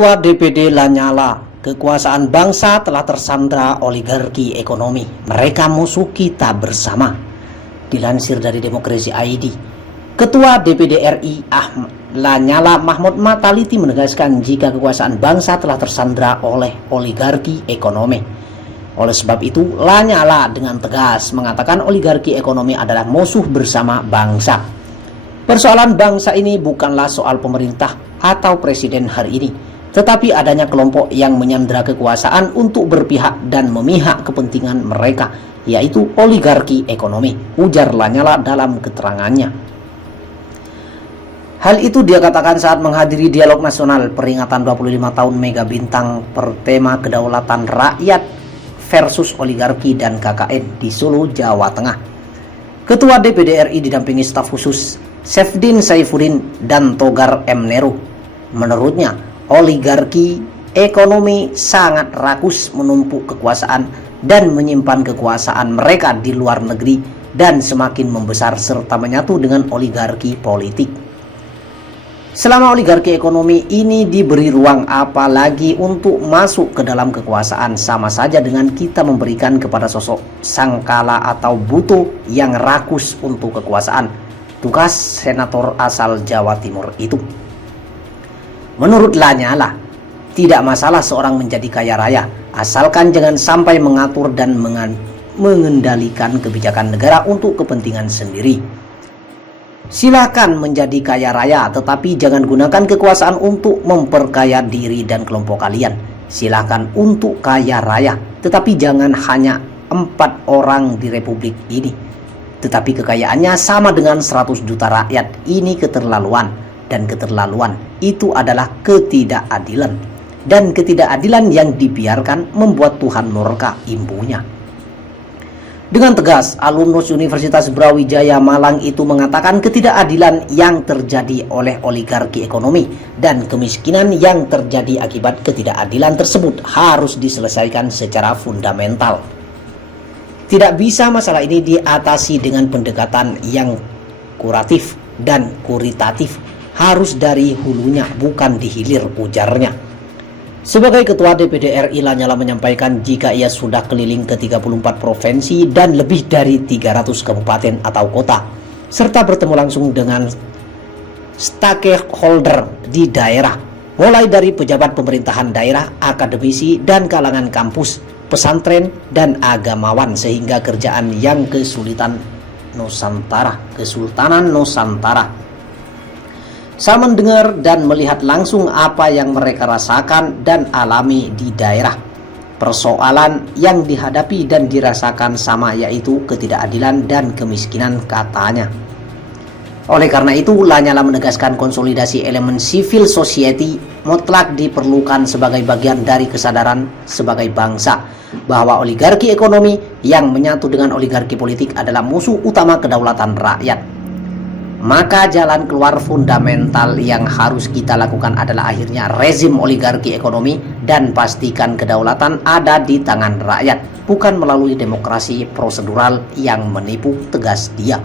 Ketua DPD Lanyala, kekuasaan bangsa telah tersandra oligarki ekonomi. Mereka musuh kita bersama. Dilansir dari Demokrasi ID, Ketua DPD RI Lanyala Mahmud Mataliti menegaskan jika kekuasaan bangsa telah tersandra oleh oligarki ekonomi. Oleh sebab itu, Lanyala dengan tegas mengatakan oligarki ekonomi adalah musuh bersama bangsa. Persoalan bangsa ini bukanlah soal pemerintah atau presiden hari ini, tetapi adanya kelompok yang menyandra kekuasaan untuk berpihak dan memihak kepentingan mereka, yaitu oligarki ekonomi, ujar Lanyala dalam keterangannya. Hal itu dia katakan saat menghadiri dialog nasional peringatan 25 tahun Mega Bintang bertema kedaulatan rakyat versus oligarki dan KKN di Solo, Jawa Tengah. Ketua DPD RI didampingi staf khusus Sefdin Saifuddin dan Togar M. Nero. Menurutnya, oligarki ekonomi sangat rakus menumpuk kekuasaan dan menyimpan kekuasaan mereka di luar negeri dan semakin membesar serta menyatu dengan oligarki politik. Selama oligarki ekonomi ini diberi ruang apalagi untuk masuk ke dalam kekuasaan, sama saja dengan kita memberikan kepada sosok sangkala atau buto yang rakus untuk kekuasaan, tugas senator asal Jawa Timur itu. Menurut Lanyala, tidak masalah seorang menjadi kaya raya, asalkan jangan sampai mengatur dan mengendalikan kebijakan negara untuk kepentingan sendiri. Silakan menjadi kaya raya, tetapi jangan gunakan kekuasaan untuk memperkaya diri dan kelompok kalian. Silakan untuk kaya raya, tetapi jangan hanya 4 orang di republik ini. Tetapi kekayaannya sama dengan 100 juta rakyat. Ini keterlaluan. Dan keterlaluan itu adalah ketidakadilan. Dan ketidakadilan yang dibiarkan membuat Tuhan murka, imbunya. Dengan tegas, alumnus Universitas Brawijaya Malang itu mengatakan ketidakadilan yang terjadi oleh oligarki ekonomi dan kemiskinan yang terjadi akibat ketidakadilan tersebut harus diselesaikan secara fundamental. Tidak bisa masalah ini diatasi dengan pendekatan yang kuratif dan kuritatif, harus dari hulunya bukan di hilir, ujarnya. Sebagai Ketua DPD RI, Lanyala menyampaikan jika ia sudah keliling ke 34 provinsi dan lebih dari 300 kabupaten atau kota, serta bertemu langsung dengan stakeholder di daerah, mulai dari pejabat pemerintahan daerah, akademisi, dan kalangan kampus, pesantren, dan agamawan, sehingga kerjaan yang Kesultanan Nusantara. Saya mendengar dan melihat langsung apa yang mereka rasakan dan alami di daerah. Persoalan yang dihadapi dan dirasakan sama, yaitu ketidakadilan dan kemiskinan, katanya. Oleh karena itu, Lanyala menegaskan konsolidasi elemen civil society mutlak diperlukan sebagai bagian dari kesadaran sebagai bangsa, bahwa oligarki ekonomi yang menyatu dengan oligarki politik adalah musuh utama kedaulatan rakyat. Maka jalan keluar fundamental yang harus kita lakukan adalah akhirnya rezim oligarki ekonomi dan pastikan kedaulatan ada di tangan rakyat, bukan melalui demokrasi prosedural yang menipu, tegas dia.